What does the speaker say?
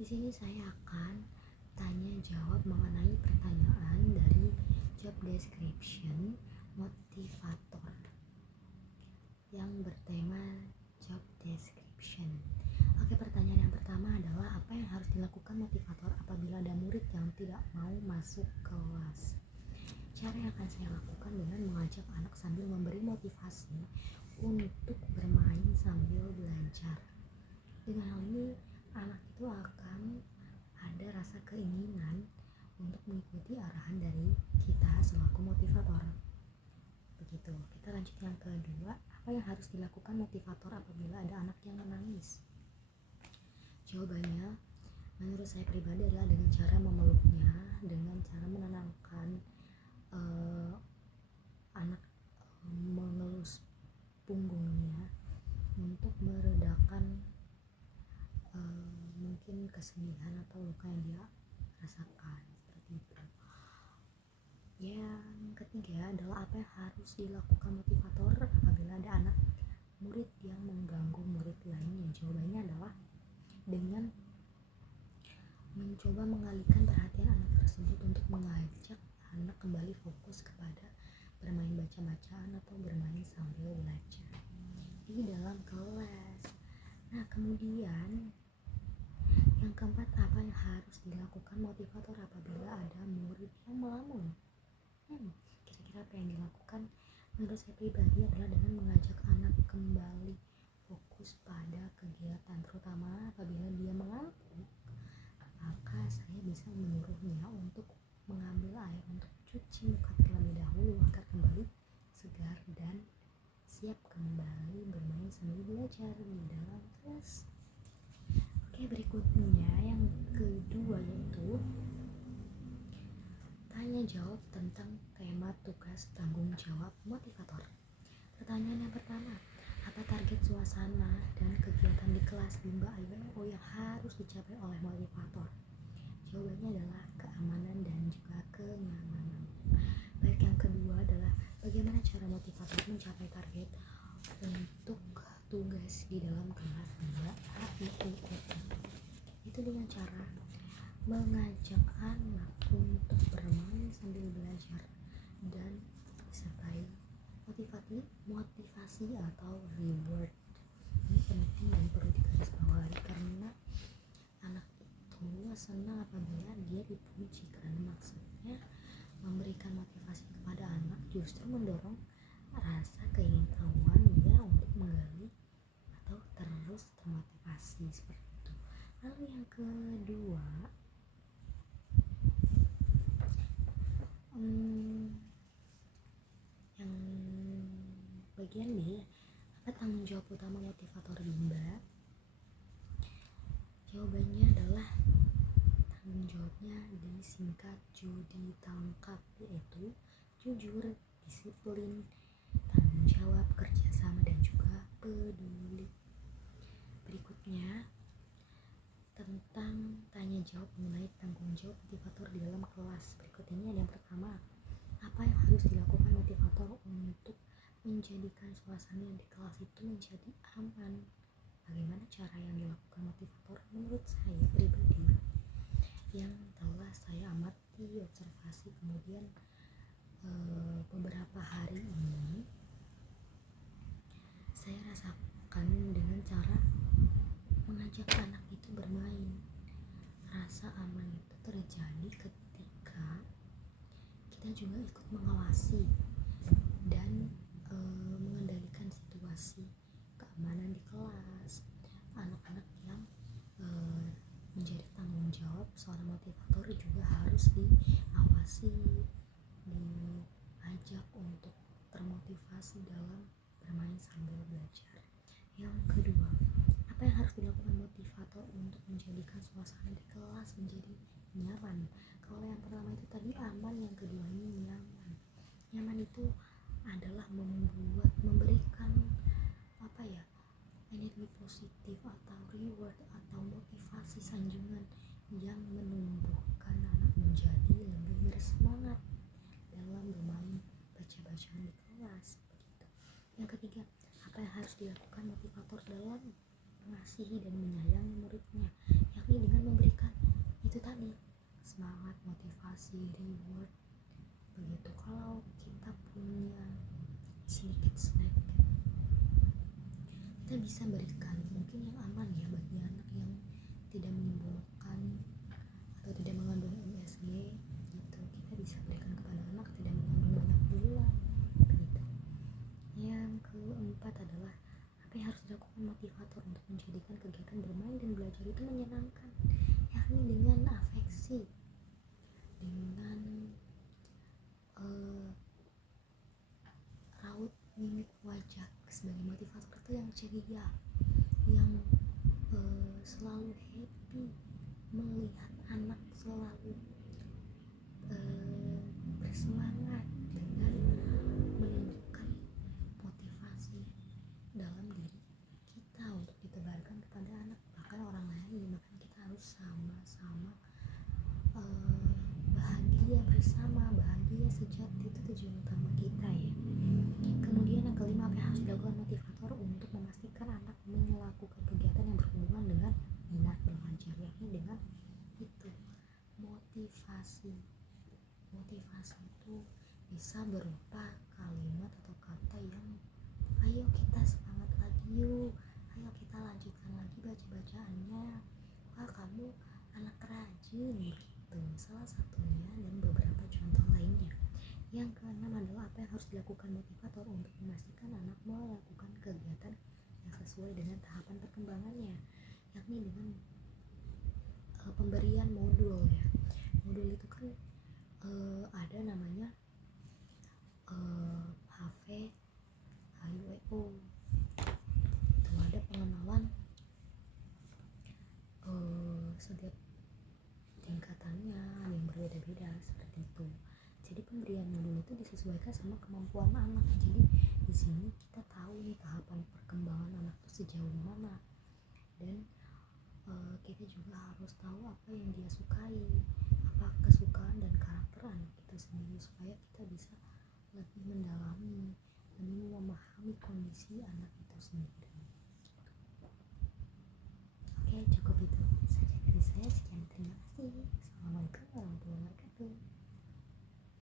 Di sini saya akan tanya jawab mengenai pertanyaan dari job description motivator yang bertema job description. Oke, pertanyaan yang pertama adalah apa yang harus dilakukan motivator apabila ada murid yang tidak mau masuk kelas? Cara yang akan saya lakukan dengan mengajak anak sambil memberi motivasi untuk bermain sambil belajar. Dengan hal ini, anak itu akan ada rasa keinginan untuk mengikuti arahan dari kita selaku motivator. Begitu. Kita lanjut yang kedua, apa yang harus dilakukan motivator apabila ada anak yang menangis? Jawabannya, menurut saya pribadi adalah dengan cara memeluknya, dengan cara menenangkan anak, mengelus punggungnya untuk meredakan mungkin kesedihan atau luka yang dia rasakan, seperti itu. Yang ketiga adalah apa yang harus dilakukan motivator apabila ada anak murid yang mengganggu murid lainnya. Jawabannya adalah dengan mencoba mengalihkan perhatian anak tersebut untuk mengajak anak kembali fokus kepada bermain baca-bacaan atau bermain sambil belajar di dalam kelas. Nah, kemudian yang keempat, apa yang harus dilakukan motivator apabila ada murid yang melamun? Kira-kira apa yang dilakukan? Menurut saya pribadi adalah dengan mengajak anak kembali fokus pada kegiatan, terutama apabila dia mengantuk, maka saya bisa menyuruhnya untuk mengambil air untuk cuci muka terlebih dahulu agar kembali segar dan siap kembali bermain sambil belajar di dalam kelas. Oke, berikutnya yang kedua yaitu tanya jawab tentang tema tugas tanggung jawab motivator. Pertanyaan yang pertama, apa target suasana dan kegiatan di kelas Bimba IWO yang harus dicapai oleh motivator? Jawabannya adalah keamanan dan juga kenyamanan. Baik, yang kedua adalah bagaimana cara motivator mencapai target untuk tugas di dalam kelas Bimba IWO? Itu dengan cara mengajak anak untuk bermain sambil belajar dan disertai motivasi atau reward. Ini penting dan perlu digarisbawahi karena anak itu senang apabila dia dipuji, karena maksudnya memberikan motivasi kepada anak justru mendorong rasa keingintahuan dia untuk menggali atau terus termotivasi, seperti itu. Lalu yang kedua, yang bagian B, apa tanggung jawab utama motivator Bimba? Jawabannya adalah tanggung jawabnya disingkat JUDI tangkap, yaitu jujur, disiplin, tanggung jawab, kerjasama, dan juga peduli. Berikutnya tentang tanya jawab mengenai tanggung jawab motivator di dalam kelas. Berikut ini ada yang pertama, apa yang harus dilakukan motivator untuk menjadikan suasana di kelas itu menjadi aman? Bagaimana cara yang dilakukan motivator? Menurut saya pribadi yang telah saya amati, observasi, kemudian beberapa hari ini saya rasakan dengan cara mengajak anak itu bermain. Rasa aman itu terjadi ketika kita juga ikut mengawasi dan mengendalikan situasi keamanan di kelas. Anak-anak yang menjadi tanggung jawab seorang motivator juga harus diawasi, diajak untuk termotivasi dalam bermain sambil belajar. Yang kedua, apa yang harus dilakukan motivator untuk menjadikan suasana di kelas menjadi nyaman? Kalau yang pertama itu tadi aman, yang kedua ini nyaman. Nyaman itu adalah memberikan energi positif atau reward atau motivasi sanjungan yang menumbuhkan anak menjadi lebih bersemangat dalam bermain baca-bacaan di kelas, begitu. Yang ketiga, apa yang harus dilakukan motivator dalam mengasihi dan menyayangi muridnya? Yang yakni dengan memberikan itu tadi, semangat, motivasi, reward. Begitu kalau kita punya sedikit snack, kita bisa berikan mungkin yang aman ya bagi anak, yang tidak menimbulkan atau tidak mengandung MSG gitu. Kita bisa berikan kepada anak tidak mengandung banyak gula begitu. Yang keempat adalah apa yang harus dilakukan motivator untuk menjadikan kegiatan bermain dan belajar itu menyenangkan, yakni dengan afeksi, dengan raut mimik wajah. Sebagai motivator itu yang ceria, yang selalu happy melihat anak selalu bersemangat dengan menunjukkan motivasi dalam diri kita untuk ditebarkan kepada anak, bahkan orang lain. Makanya kita harus sama-sama bahagia bersama, bahagia sejati, itu tujuan utama kita ya. Kemudian yang kelima, apa yang harus dilakukan motivator untuk memastikan anak melakukan kegiatan yang berhubungan dengan minat belajar, yakni dengan itu motivasi. Motivasi itu bisa berupa kalimat atau kata yang ayo kita semangat lagi yuk, ayo kita lanjutkan lagi baca-bacaannya, wah kamu anak rajin gitu, salah satunya, dan beberapa contoh lainnya. Yang keenam adalah apa yang harus dilakukan motivator untuk memastikan anak melakukan kegiatan yang sesuai dengan tahapan perkembangannya, yakni dengan pemberian modul ya. Modul itu kan ada namanya HV, HUEO. Itu ada pengenalan setiap tingkatannya yang berbeda-beda seperti itu. Jadi pemberian modul itu disesuaikan sama kemampuan anak. Jadi di sini kita tahu nih tahapan perkembangan anak itu sejauh mana, dan kita juga harus tahu apa yang dia sukai, apa kesukaan dan karakter anak itu sendiri, supaya kita bisa lebih mendalami, lebih memahami kondisi anak itu sendiri. Oke, cukup itu saja dari saya. Sekian, terima kasih. Assalamualaikum warahmatullahi wabarakatuh.